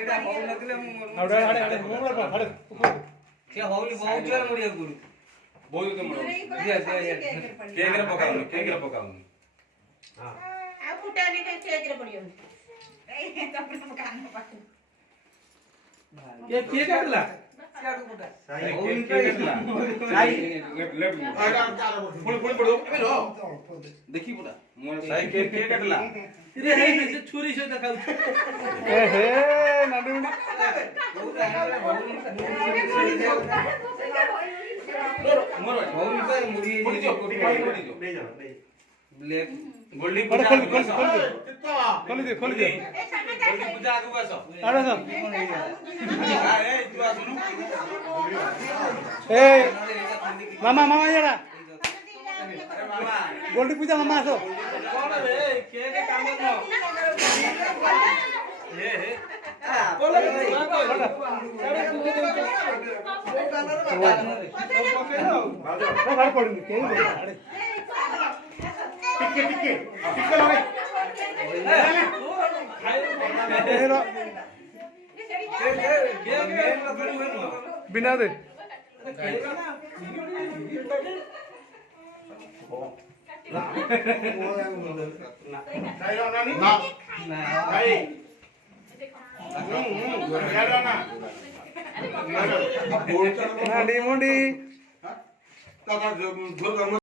एटा हो नतले आडे आडे आडे मोमला पा आडे के होली बहुत जोर मुड़िया गुरु बहुत तो मरो दिया केक रे पकाउनी हां आ फुटाने के केक रे पड़ियो ए तपन कान पाटू ये काटला सियाडू फुटा साई केक काटला साई लेफ्ट फुल पड़ो ए लो देखी पुरा मोर साई केक काटला रे हे से छुरी से देखाउ ए हे नाडू मोर होली पे मुड़ी पड़ी जो ले जा ब्लैक गोल्डी खोल पूजा खोल खोल कितना खोल दे ए समय गोल्डी पूजा आगु आसो आडे सर ए तू आ सुनु ए मामा मामा यारा अरे मामा गोल्डी पूजा मामा आसो कौन रे केक काम न हे हे बोला भाई बाहर पड़नी के आड़े टिके टिके टिके लगे ए रो बिना दे ना भाई मुंडी मुंडी का झोल